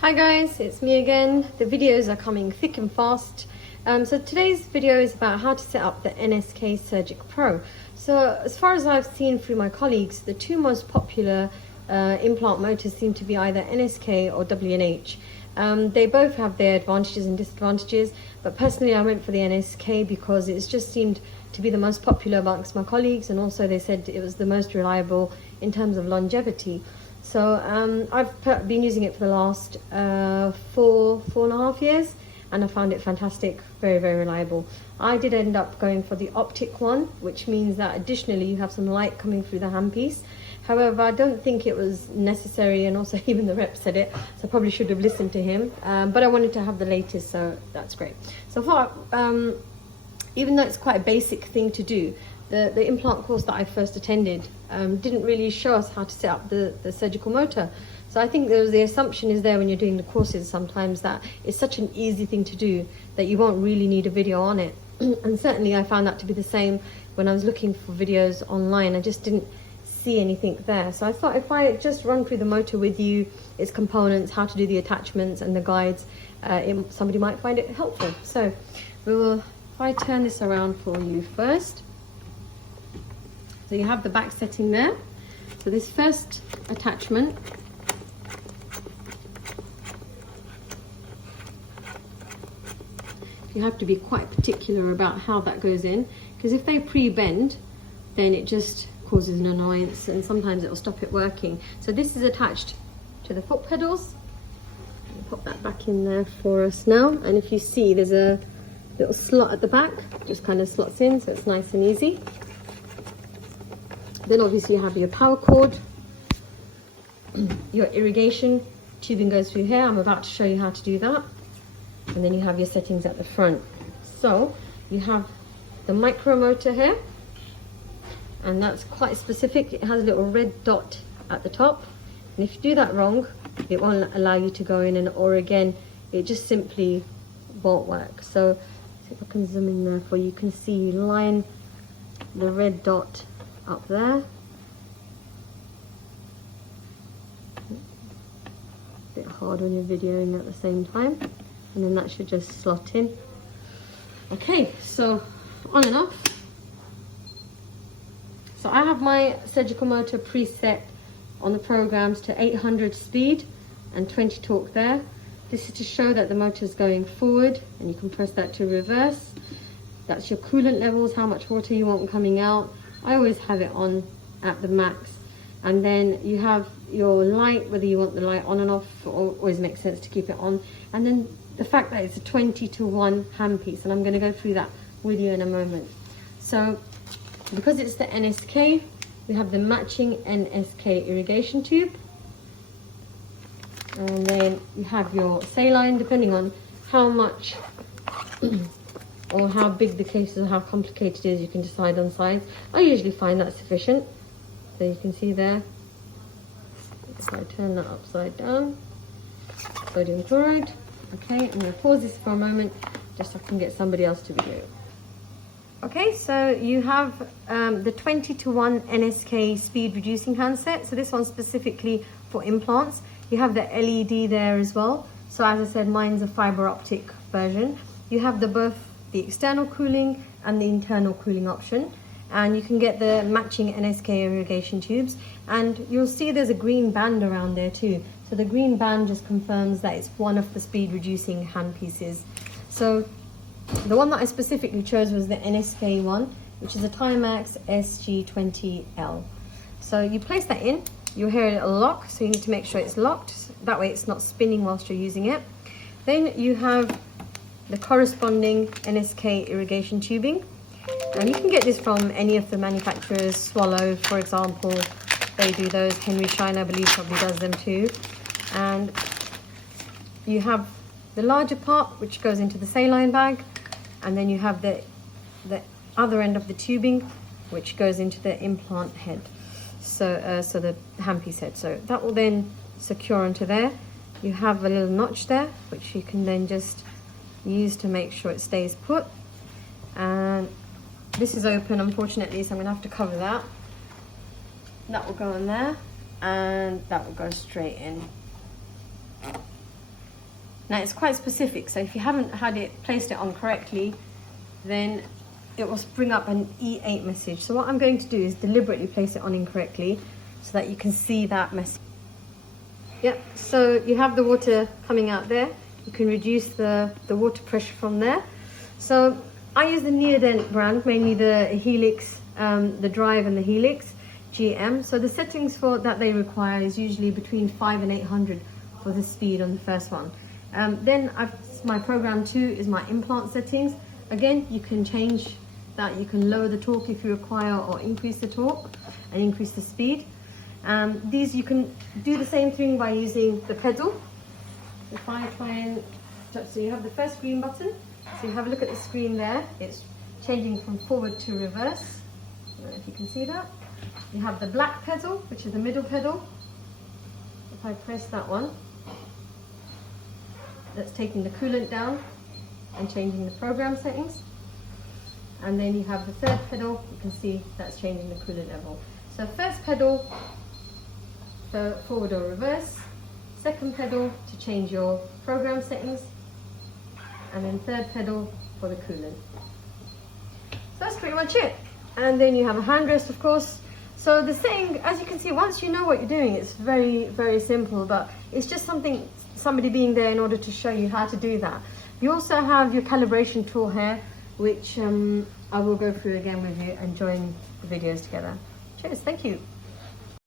Hi guys, it's me again. The videos are coming thick and fast. So today's video is about how to set up the Nsk Surgic Pro. So as far as I've seen through my colleagues, the two most popular implant motors seem to be either Nsk or WNH. They both have their advantages and disadvantages, but personally I went for the Nsk because it just seemed to be the most popular amongst my colleagues, and also they said it was the most reliable in terms of longevity. So I've been using it for the last 4.5 years, and I found it fantastic, very reliable. I did end up going for the optic one, which means that additionally you have some light coming through the handpiece. However, I don't think it was necessary, and also even the rep said it, so I probably should have listened to him. But I wanted to have the latest, so that's great. So far, even though it's quite a basic thing to do, the implant course that I first attended didn't really show us how to set up the surgical motor. So I think the assumption is there when you're doing the courses sometimes that it's such an easy thing to do that you won't really need a video on it. And certainly I found that to be the same when I was looking for videos online. I just didn't see anything there. So I thought if I just run through the motor with you, its components, how to do the attachments and the guides, somebody might find it helpful. So if I turn this around for you first. So you have the back setting there. So this first attachment, you have to be quite particular about how that goes in, because if they pre-bend, then it just causes an annoyance and sometimes it will stop it working. So this is attached to the foot pedals. I'll pop that back in there for us now. And if you see, there's a little slot at the back, just kind of slots in, so it's nice and easy. Then obviously you have your power cord, your irrigation tubing goes through here. I'm about to show you how to do that. And then you have your settings at the front. So you have the micro motor here, and that's quite specific. It has a little red dot at the top, and if you do that wrong, it won't allow you to go in, or again, it just simply won't work. So see if I can zoom in there for you. You can see line the red dot up there. A bit hard when you're videoing at the same time, and then that should just slot in. Okay, so on and off. So I have my surgical motor preset on the programs to 800 speed and 20 torque there. This is to show that the motor is going forward, and you can press that to reverse. That's your coolant levels, how much water you want coming out. I always have it on at the max. And then you have your light, whether you want the light on and off, always makes sense to keep it on. And then the fact that it's a 20:1 handpiece, and I'm going to go through that with you in a moment. So because it's the Nsk, we have the matching Nsk irrigation tube. And then you have your saline, depending on how much or how big the case is, or how complicated it is, you can decide on size. I usually find that sufficient. So you can see there, so I turn that upside down, sodium chloride. Okay, I'm going to pause this for a moment, just so I can get somebody else to video. Okay, so you have the 20:1 Nsk speed reducing handset. So this one's specifically for implants. You have the LED there as well. So as I said, mine's a fiber optic version. You have both the external cooling and the internal cooling option, and you can get the matching Nsk irrigation tubes, and you'll see there's a green band around there too. So the green band just confirms that it's one of the speed reducing handpieces. So the one that I specifically chose was the Nsk one, which is a Timax SG20L. So you place that in, you'll hear a little lock, so you need to make sure it's locked. That way it's not spinning whilst you're using it. Then you have the corresponding Nsk irrigation tubing, and you can get this from any of the manufacturers. Swallow, for example, they do those. Henry Schein, I believe, probably does them too. And you have the larger part, which goes into the saline bag, and then you have the other end of the tubing, which goes into the implant head, so the handpiece head. So that will then secure onto there. You have a little notch there, which you can then just use to make sure it stays put. And this is open, unfortunately, so I'm gonna have to cover that. That will go in there, and that will go straight in. Now it's quite specific, so if you haven't placed it on correctly, then it will bring up an E8 message. So what I'm going to do is deliberately place it on incorrectly so that you can see that message. Yep, so you have the water coming out there. You can reduce the water pressure from there. So I use the Neodent brand, mainly the Helix, the Drive and the Helix GM. So the settings for that they require is usually between 5 and 800 for the speed on the first one. Then my program 2 is my implant settings. Again, you can change that. You can lower the torque if you require, or increase the torque and increase the speed. These you can do the same thing by using the pedal. If I try and, so you have the first green button. So you have a look at the screen there. It's changing from forward to reverse. I don't know if you can see that. You have the black pedal, which is the middle pedal. If I press that one, that's taking the coolant down and changing the program settings. And then you have the third pedal. You can see that's changing the coolant level. So first pedal, so forward or reverse. Second pedal to change your program settings. And then third pedal for the coolant. So that's pretty much it. And then you have a hand rest, of course. So the thing, as you can see, once you know what you're doing, it's very, very simple, but it's just somebody being there in order to show you how to do that. You also have your calibration tool here, which I will go through again with you and join the videos together. Cheers, thank you.